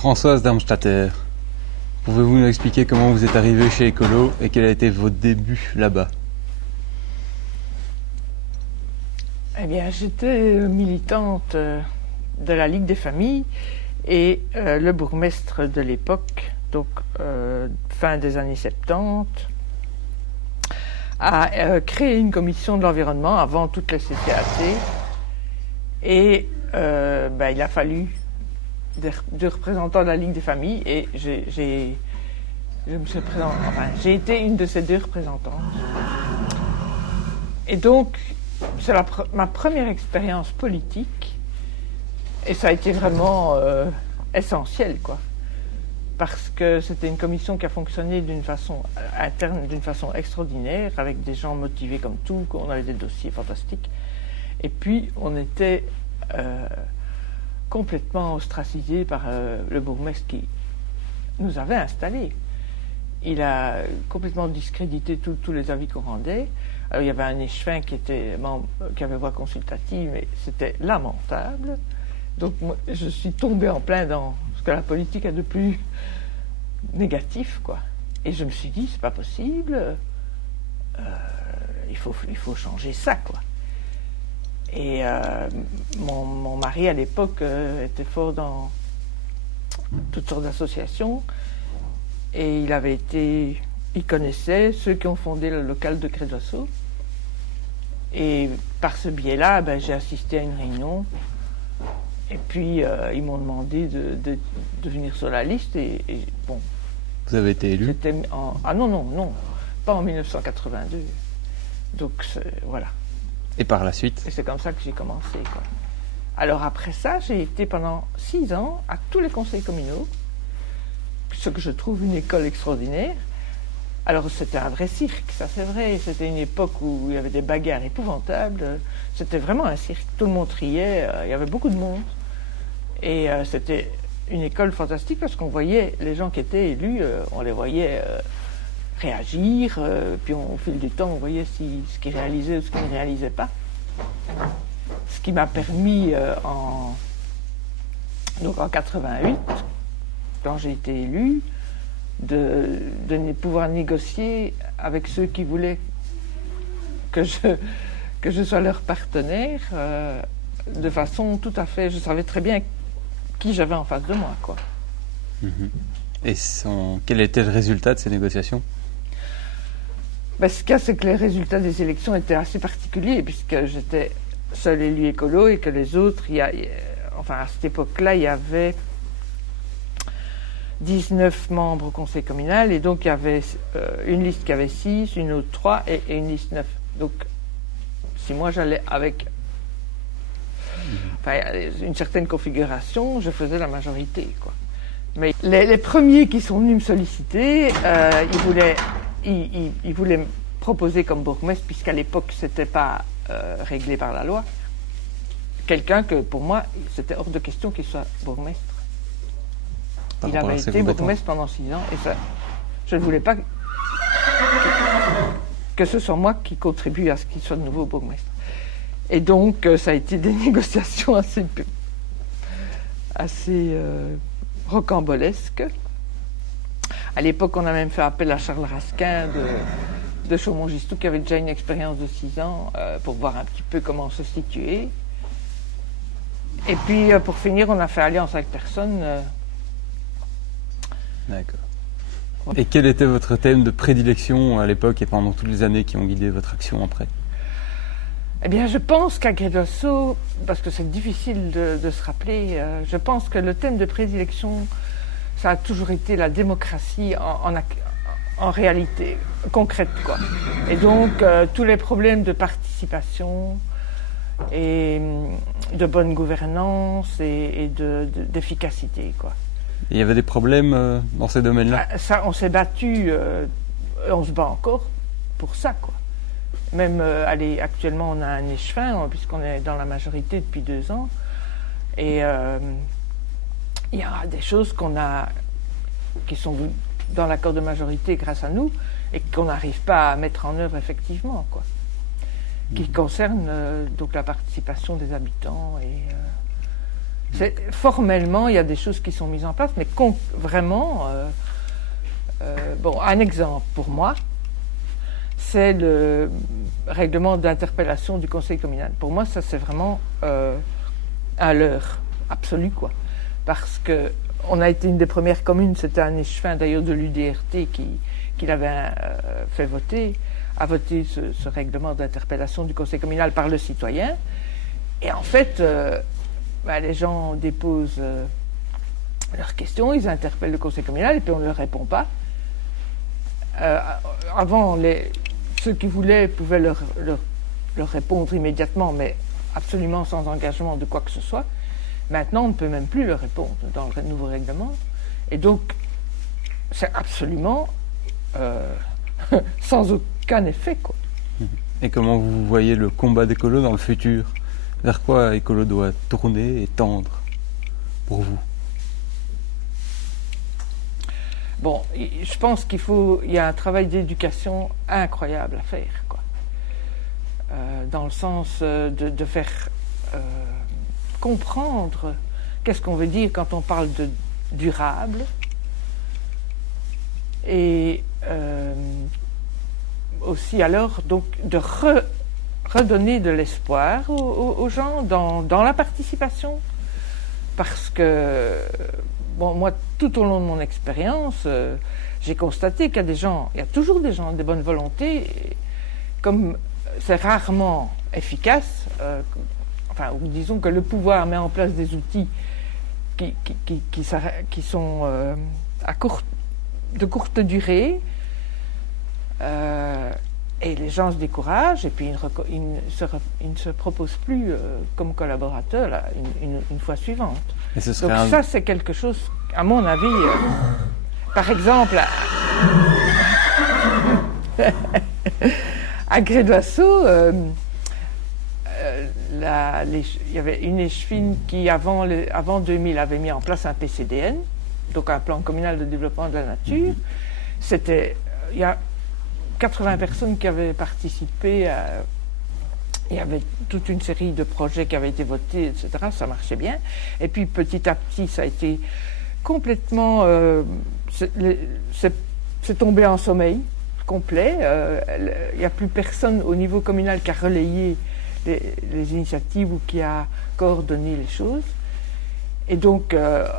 Françoise Darmstaedter, pouvez-vous nous expliquer comment vous êtes arrivée chez Écolo et quel a été votre début là-bas? Eh bien, j'étais militante de la Ligue des familles et le bourgmestre de l'époque, donc fin des années 70, a créé une commission de l'environnement avant toutes les CCAC et il a fallu des représentants de la Ligue des familles et j'ai été une de ces deux représentantes. Et donc, c'est ma première expérience politique et ça a été vraiment essentiel, quoi. Parce que c'était une commission qui a fonctionné d'une façon interne, d'une façon extraordinaire, avec des gens motivés comme tout, on avait des dossiers fantastiques. Et puis, on était complètement ostracisés par le bourgmestre qui nous avait installés. Il a complètement discrédité tous les avis qu'on rendait. Alors, il y avait un échevin qui avait voix consultative, mais c'était lamentable. Donc, moi, je suis tombée en plein dans ce que la politique a de plus négatif, quoi. Et je me suis dit, c'est pas possible, il faut changer ça, quoi. Et mon mari, à l'époque, était fort dans toutes sortes d'associations, et il connaissait ceux qui ont fondé le local de Crédoisseau. Et par ce biais-là, j'ai assisté à une réunion. Et puis, ils m'ont demandé de venir sur la liste. Et bon. Vous avez été élu? Ah non, pas en 1982. Donc, voilà. Et par la suite? Et c'est comme ça que j'ai commencé, quoi. Alors, après ça, j'ai été pendant 6 ans à tous les conseils communaux, ce que je trouve une école extraordinaire. Alors, c'était un vrai cirque, ça c'est vrai. C'était une époque où il y avait des bagarres épouvantables. C'était vraiment un cirque. Tout le monde riait, il y avait beaucoup de monde. Et c'était une école fantastique parce qu'on voyait les gens qui étaient élus, on les voyait réagir, puis au fil du temps, on voyait ce qu'ils réalisaient ou ce qu'ils ne réalisaient pas. Ce qui m'a permis, en 88, quand j'ai été élu, de pouvoir négocier avec ceux qui voulaient que je sois leur partenaire de façon tout à fait... Je savais très bien qui j'avais en face de moi, quoi. Et quel était le résultat de ces négociations? Ce qu'il y a, c'est que les résultats des élections étaient assez particuliers, puisque j'étais seul élu écolo et que les autres... à cette époque-là, il y avait 19 membres au conseil communal, et donc il y avait une liste qui avait 6, une autre 3 et une liste 9. Donc, si moi j'allais avec une certaine configuration, je faisais la majorité, quoi. Mais les premiers qui sont venus me solliciter, ils voulaient me proposer comme bourgmestre, puisqu'à l'époque c'était pas réglé par la loi, quelqu'un que pour moi c'était hors de question qu'il soit bourgmestre. Il avait été bourgmestre pendant 6 ans, et ça, je ne voulais pas que ce soit moi qui contribue à ce qu'il soit de nouveau bourgmestre. Et donc, ça a été des négociations assez rocambolesques. À l'époque, on a même fait appel à Charles Rasquin de Chaumont-Gistoux, qui avait déjà une expérience de 6 ans, pour voir un petit peu comment se situer. Et puis, pour finir, on a fait alliance avec personne. D'accord. Et quel était votre thème de prédilection à l'époque et pendant toutes les années qui ont guidé votre action après? Eh bien, je pense qu'à Crédoisseau, parce que c'est difficile de se rappeler, je pense que le thème de prédilection, ça a toujours été la démocratie en réalité concrète, quoi. Et donc, tous les problèmes de participation et de bonne gouvernance et d'efficacité, quoi. Et il y avait des problèmes dans ces domaines-là? Ça, on s'est battu, on se bat encore pour ça, quoi. Même, actuellement, on a un échevin, puisqu'on est dans la majorité depuis 2 ans. Et il y a des choses qui sont dans l'accord de majorité grâce à nous, et qu'on n'arrive pas à mettre en œuvre effectivement, quoi. Qui concerne donc la participation des habitants. Formellement, il y a des choses qui sont mises en place, mais vraiment, bon, un exemple pour moi, c'est le règlement d'interpellation du conseil communal. Pour moi, ça c'est vraiment un leurre absolu, quoi. Parce que on a été une des premières communes, c'était un échevin d'ailleurs de l'UDRT qui l'avait fait voter, a voté ce règlement d'interpellation du conseil communal par le citoyen. Et en fait, les gens déposent leurs questions, ils interpellent le conseil communal et puis on ne leur répond pas. Avant, ceux qui voulaient pouvaient leur répondre immédiatement, mais absolument sans engagement de quoi que ce soit. Maintenant, on ne peut même plus leur répondre dans le nouveau règlement. Et donc, c'est absolument sans aucun effet, quoi. Et comment vous voyez le combat d'Écolo dans le futur? Vers quoi Écolo doit tourner et tendre pour vous? Bon, je pense qu'il y a un travail d'éducation incroyable à faire, quoi. Dans le sens de faire comprendre qu'est-ce qu'on veut dire quand on parle de durable, et aussi alors donc de redonner de l'espoir aux gens dans la participation, parce que bon, moi tout au long de mon expérience j'ai constaté qu'il y a toujours des gens de bonne volonté, et comme c'est rarement efficace, ou disons que le pouvoir met en place des outils qui sont de courte durée, et les gens se découragent, et puis ils ne se proposent plus comme collaborateurs là, une fois suivante. Et ce donc ça, c'est quelque chose, à mon avis, par exemple, à Gré-d'Oisseau, il y avait une échevine qui, avant 2000, avait mis en place un PCDN, donc un plan communal de développement de la nature. Il y a 80 personnes qui avaient participé, il y avait toute une série de projets qui avaient été votés, etc. Ça marchait bien. Et puis petit à petit, ça a été complètement... c'est tombé en sommeil complet. Il n'y a plus personne au niveau communal qui a relayé les initiatives ou qui a coordonné les choses. Et donc,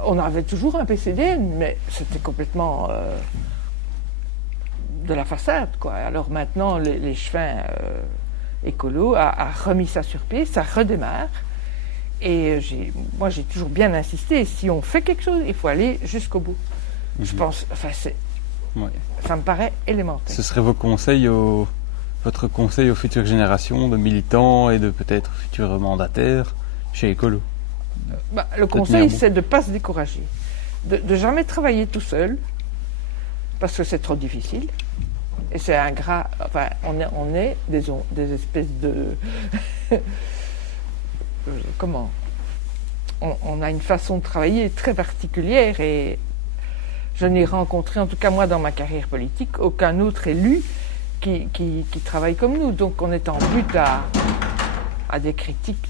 on avait toujours un PCDN, mais c'était complètement de la façade, quoi. Alors maintenant, l'échevin écolo a remis ça sur pied, ça redémarre. Et moi, j'ai toujours bien insisté, si on fait quelque chose, il faut aller jusqu'au bout. Je pense, ça me paraît élémentaire. Ce serait votre conseil aux futures générations de militants et de peut-être futurs mandataires chez Écolo? Le conseil, c'est de ne pas se décourager, de jamais travailler tout seul, parce que c'est trop difficile, et c'est ingrat. Enfin, on est des espèces de... comment on a une façon de travailler très particulière, et je n'ai rencontré, en tout cas moi dans ma carrière politique, aucun autre élu qui travaille comme nous. Donc on est en but à des critiques.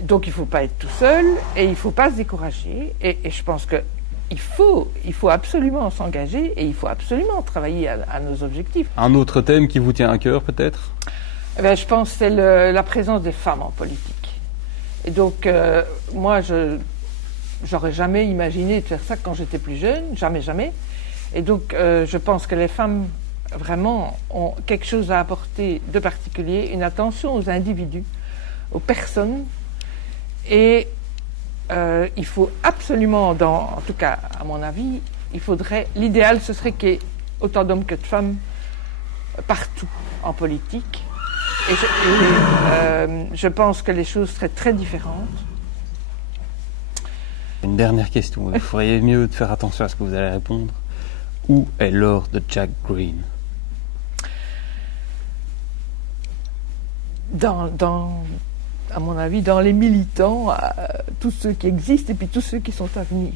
Donc il ne faut pas être tout seul, et il ne faut pas se décourager, et je pense qu'il faut absolument s'engager, et il faut absolument travailler à nos objectifs. Un autre thème qui vous tient à cœur peut-être? Je pense que c'est la présence des femmes en politique. Et donc moi j'aurais jamais imaginé de faire ça quand j'étais plus jeune, jamais. Et donc je pense que les femmes vraiment ont quelque chose à apporter de particulier, une attention aux individus, aux personnes. Et il faut absolument, en tout cas à mon avis, l'idéal ce serait qu'il y ait autant d'hommes que de femmes partout en politique. Et je pense que les choses seraient très différentes. Une dernière question, vous feriez mieux de faire attention à ce que vous allez répondre. Où est l'or de Jack Green? À mon avis, dans les militants, tous ceux qui existent et puis tous ceux qui sont à venir.